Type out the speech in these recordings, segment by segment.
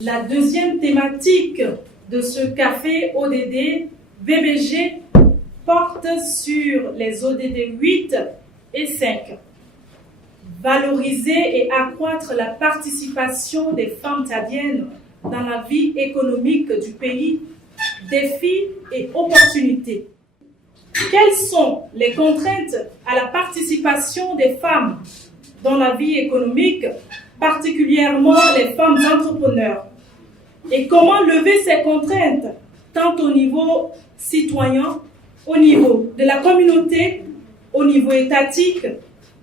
La deuxième thématique de ce café ODD VBG porte sur les ODD 8 et 5. Valoriser et accroître la participation des femmes tchadiennes dans la vie économique du pays, défis et opportunités. Quelles sont les contraintes à la participation des femmes dans la vie économique, particulièrement les femmes entrepreneurs? Et comment lever ces contraintes, tant au niveau citoyen, au niveau de la communauté, au niveau étatique,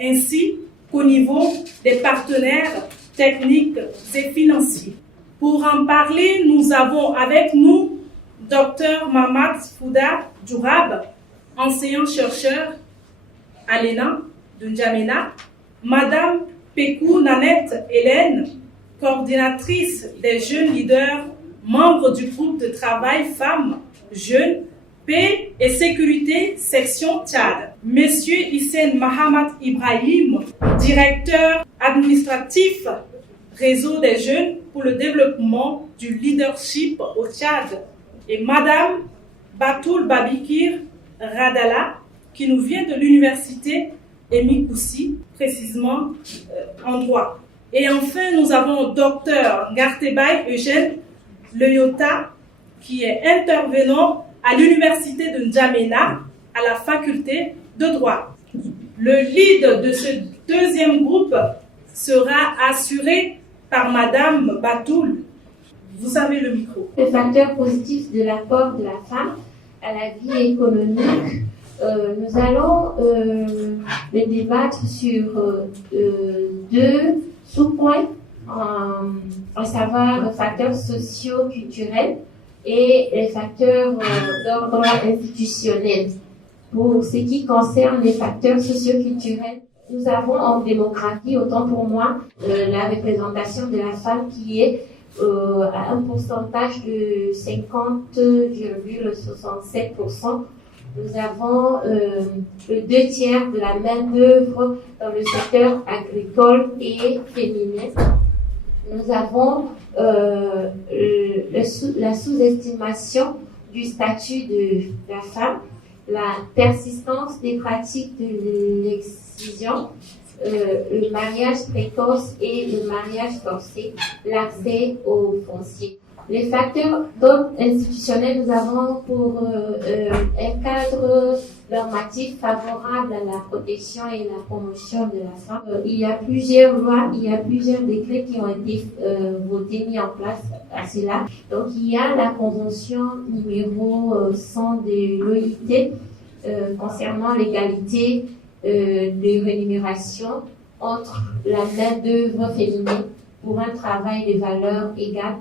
ainsi qu'au niveau des partenaires techniques et financiers. Pour en parler, nous avons avec nous Dr Mamad Fouda Djourab, enseignant-chercheur à l'ENA de N'Djamena, Madame Pékou Nanette Hélène, coordinatrice des jeunes leaders, membre du groupe de travail femmes, jeunes, paix et sécurité, section Tchad. Monsieur Hissène Mahamat Ibrahim, directeur administratif, réseau des jeunes pour le développement du leadership au Tchad. Et Madame Batoul Babikir Radala, qui nous vient de l'université Emi Koussi, précisément en droit. Et enfin, nous avons Dr Ngartebay Eugène Leyota, qui est intervenant à l'université de N'Djamena, à la faculté de droit. Le lead de ce deuxième groupe sera assuré par Madame Batoul. Vous avez le micro. Le facteur positif de l'apport de la femme à la vie économique. Nous allons le débattre sur deux sous-points, à savoir les facteurs socio-culturels et les facteurs d'ordre institutionnel. Pour ce qui concerne les facteurs socio-culturels, nous avons en démographie, autant pour moi, la représentation de la femme qui est à un pourcentage de 50,67%. Nous avons le 2/3 de la main-d'œuvre dans le secteur agricole et féminin. Nous avons la sous-estimation du statut de la femme, la persistance des pratiques de l'excision, le mariage précoce et le mariage forcé, l'accès au foncier. Les facteurs d'ordre institutionnel, nous avons pour un cadre normatif favorable à la protection et la promotion de la femme. Il y a plusieurs lois, il y a plusieurs décrets qui ont été votés, mis en place à cela. Donc il y a la convention numéro 100 de l'OIT concernant l'égalité de rémunération entre la main-d'œuvre féminine pour un travail de valeur égale,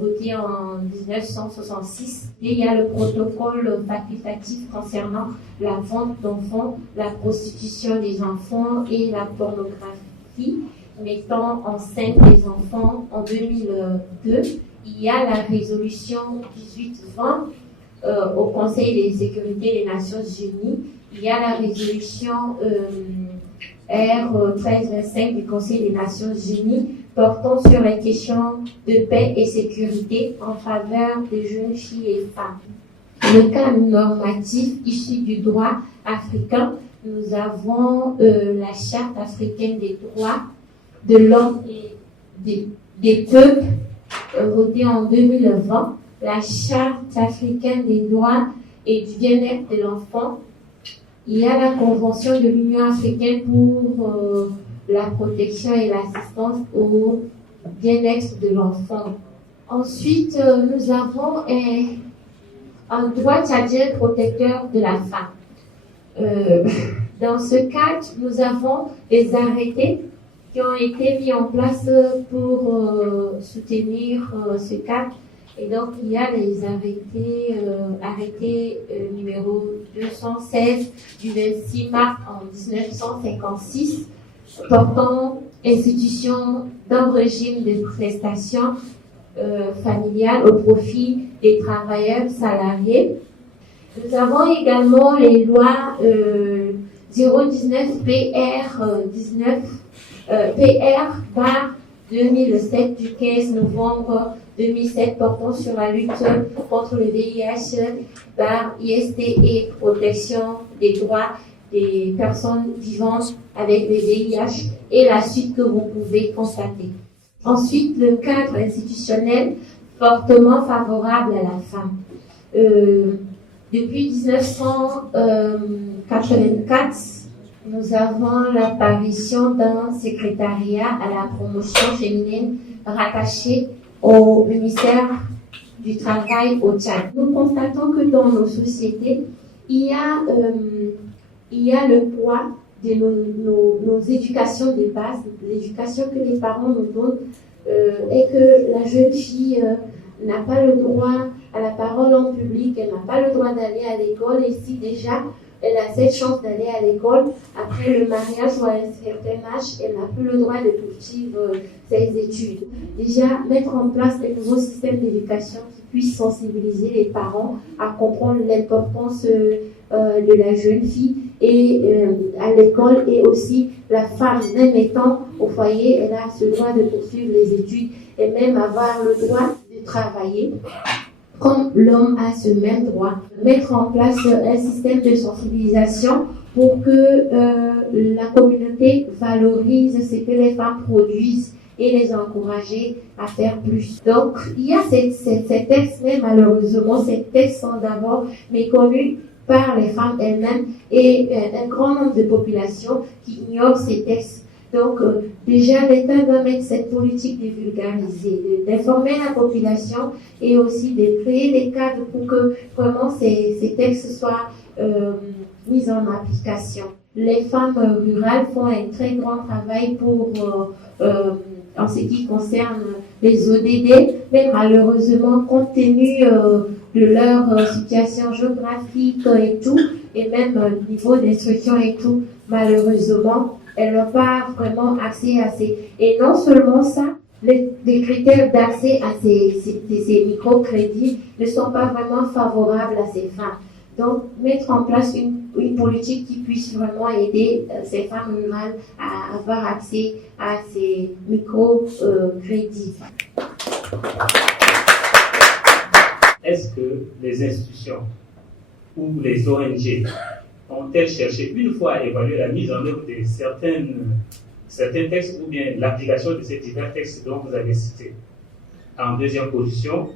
voté en 1966. Et il y a le protocole facultatif concernant la vente d'enfants, la prostitution des enfants et la pornographie mettant enceinte des enfants en 2002. Il y a la résolution 1820 au Conseil de sécurité des Nations Unies. Il y a la résolution R 1325 du Conseil des Nations Unies portant sur les questions de paix et sécurité en faveur des jeunes filles et femmes. Le cadre normatif issu du droit africain, nous avons la Charte africaine des droits de l'homme et des peuples, votée en 2020, la Charte africaine des droits et du bien-être de l'enfant. Il y a la Convention de l'Union africaine pour la protection et l'assistance au bien-être de l'enfant. Ensuite, nous avons un droit tchadien protecteur de la femme. Dans ce cadre, nous avons des arrêtés qui ont été mis en place pour soutenir ce cadre. Et donc, il y a les arrêtés numéro 216 du 26 mars en 1956 portant institution d'un régime de prestations familiales au profit des travailleurs salariés. Nous avons également les lois 019 PR 19 PR 2007 du 15 novembre 2007 portant sur la lutte contre le VIH par IST et protection des droits des personnes vivant avec le VIH et la suite que vous pouvez constater. Ensuite, le cadre institutionnel fortement favorable à la femme. Depuis 1984, nous avons l'apparition d'un secrétariat à la promotion féminine rattaché au ministère du Travail au Tchad. Nous constatons que dans nos sociétés, il y a le poids de nos éducations de base, l'éducation que les parents nous donnent, et que la jeune fille n'a pas le droit à la parole en public, elle n'a pas le droit d'aller à l'école, et si déjà elle a cette chance d'aller à l'école, après le mariage ou à un certain âge, elle n'a plus le droit de poursuivre ses études. Déjà, mettre en place des nouveaux systèmes d'éducation qui puissent sensibiliser les parents à comprendre l'importance de la jeune fille et à l'école, et aussi la femme, même étant au foyer, elle a ce droit de poursuivre les études et même avoir le droit de travailler comme l'homme a ce même droit. Mettre en place un système de sensibilisation pour que la communauté valorise ce que les femmes produisent et les encourager à faire plus. Donc, il y a ces textes, mais malheureusement, ces textes sont d'abord méconnus par les femmes elles-mêmes et un grand nombre de populations qui ignorent ces textes. Donc, déjà, l'État doit mettre cette politique de vulgariser, d'informer la population et aussi de créer des cadres pour que vraiment ces textes soient mis en application. Les femmes rurales font un très grand travail en ce qui concerne les ODD, mais malheureusement, compte tenu de leur situation géographique et tout, et même niveau d'instruction et tout, malheureusement, elles n'ont pas vraiment accès à ces... Et non seulement ça, les critères d'accès à ces microcrédits ne sont pas vraiment favorables à ces femmes. Donc, mettre en place une politique qui puisse vraiment aider ces femmes rurales à avoir accès à ces microcrédits. Est-ce que les institutions ou les ONG ont-elles cherché une fois à évaluer la mise en œuvre de certains textes ou bien l'application de ces divers textes dont vous avez cités? En deuxième position,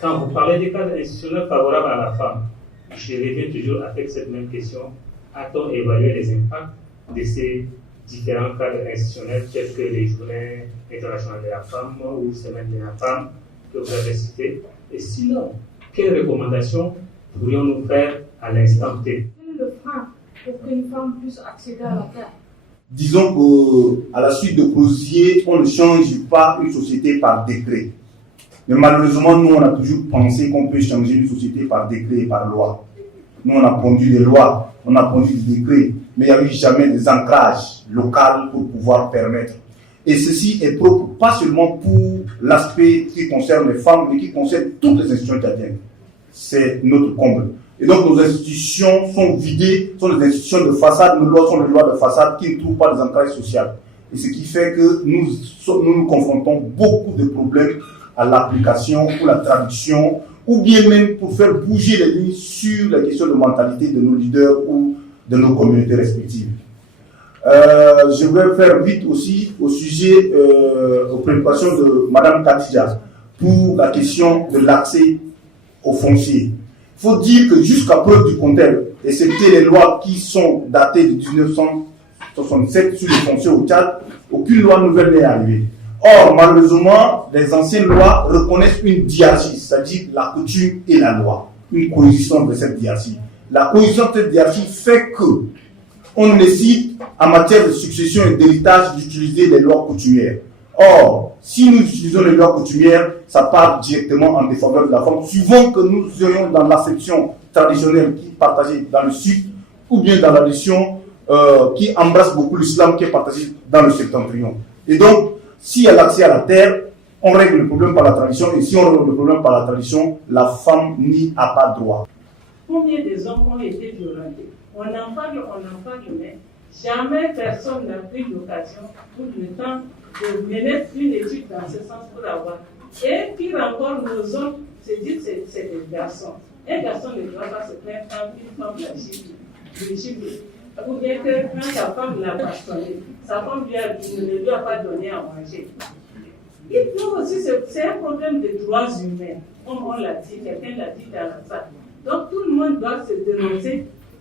quand vous parlez des cadres institutionnels favorables à la femme, je reviens toujours avec cette même question. A-t-on évalué les impacts de ces différents cadres institutionnels tels que les journées internationales de la femme ou semaines de la femme que vous avez cités? Et sinon, quelles recommandations pourrions-nous faire à l'instant T? Le frein pour qu'une femme puisse accéder à la terre? Disons qu'à la suite de Crozier, on ne change pas une société par décret. Mais malheureusement, nous, on a toujours pensé qu'on peut changer une société par décret et par loi. Nous, on a pondu des lois, on a pondu des décrets, mais il n'y a eu jamais des ancrages locaux pour pouvoir permettre. Et ceci est propre pas seulement pour l'aspect qui concerne les femmes, mais qui concerne toutes les institutions tchadiennes. C'est notre comble. Et donc, nos institutions sont vidées, sont des institutions de façade, nos lois sont des lois de façade qui ne trouvent pas des ancrages sociaux. Et ce qui fait que nous confrontons beaucoup de problèmes à l'application ou la traduction, ou bien même pour faire bouger les lignes sur la question de mentalité de nos leaders ou de nos communautés respectives. Je vais faire vite aussi au sujet, aux préoccupations de Mme Khadija pour la question de l'accès au foncier. Il faut dire que jusqu'à preuve du contraire, excepté les lois qui sont datées de 1967 sur le foncier au Tchad, aucune loi nouvelle n'est arrivée. Or, malheureusement, les anciennes lois reconnaissent une diarchie, c'est-à-dire la coutume et la loi, une coexistence de cette diarchie. La coexistence de cette diarchie fait que on décide en matière de succession et d'héritage d'utiliser les lois coutumières. Or, si nous utilisons les lois coutumières, ça part directement en défaveur de la femme, suivant que nous serions dans l'acception traditionnelle qui est partagée dans le sud, ou bien dans la version qui embrasse beaucoup l'islam qui est partagée dans le septentrion. Et donc, s'il y a l'accès à la terre, on règle le problème par la tradition, et si on règle le problème par la tradition, la femme n'y a pas droit. Combien des hommes ont été violentés? On en parle, mais jamais personne n'a pris l'occasion pour le temps de mener une étude dans ce sens pour avoir. Et pire encore, nos hommes se disent que c'est des garçons. Un garçon ne doit pas se plaindre quand une femme la gifle. Ou bien que quand sa femme l'a bastonnée, sa femme ne lui a pas donné à manger. Et nous aussi, c'est un problème de droits humains. Comme on l'a dit, quelqu'un l'a dit dans la salle. Donc tout le monde doit se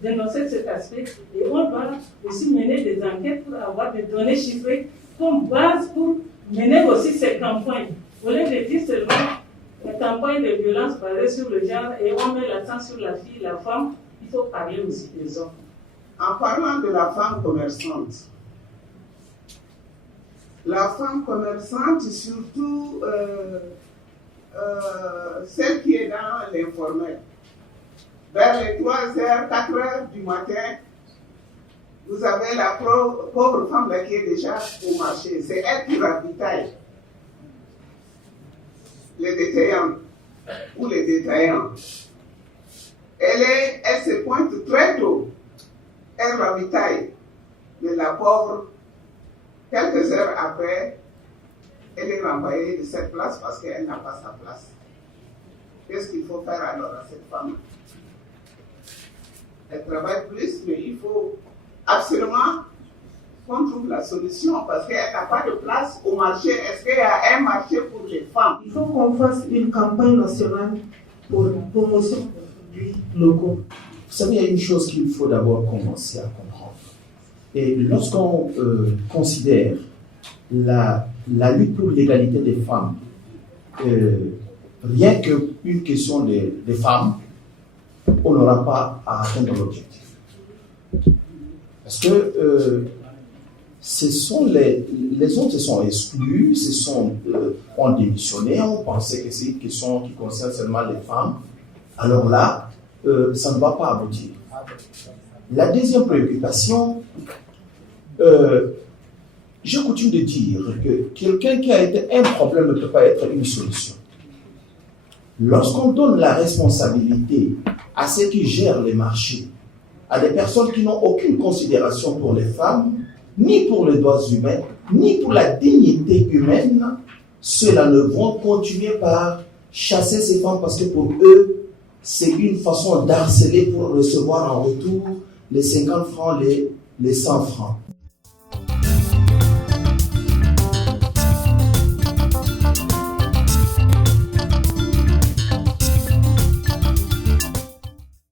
dénoncer cet aspect et on doit aussi mener des enquêtes pour avoir des données chiffrées comme base pour mener aussi ces campagnes. Au lieu de dire seulement la campagne de violence basée sur le genre et on met l'accent sur la fille, la femme, il faut parler aussi des hommes. En parlant de la femme commerçante, surtout celle qui est dans l'informel, vers les 3h, 4h du matin, vous avez la pauvre femme là qui est déjà au marché. C'est elle qui ravitaille les détaillants ou les détaillants. Elle se pointe très tôt. Elle ravitaille. Mais la pauvre, quelques heures après, elle est renvoyée de cette place parce qu'elle n'a pas sa place. Qu'est-ce qu'il faut faire alors à cette femme? Elle travaille plus, mais il faut absolument qu'on trouve la solution parce qu'elle n'a pas de place au marché. Est-ce qu'il y a un marché pour les femmes? Il faut qu'on fasse une campagne nationale pour la promotion des produits locaux. Vous savez, il y a une chose qu'il faut d'abord commencer à comprendre. Et lorsqu'on considère la lutte pour l'égalité des femmes, rien qu'une question des femmes, on n'aura pas à atteindre l'objectif. Parce que ce sont les autres se sont exclus, ont démissionné, on pensait que c'est une question qui concerne seulement les femmes. Alors là, ça ne va pas aboutir. La deuxième préoccupation, je coutume de dire que quelqu'un qui a été un problème ne peut pas être une solution. Lorsqu'on donne la responsabilité à ceux qui gèrent les marchés, à des personnes qui n'ont aucune considération pour les femmes, ni pour les droits humains, ni pour la dignité humaine, ceux-là ne vont continuer par chasser ces femmes parce que pour eux, c'est une façon d'harceler pour recevoir en retour les 50 francs, les 100 francs.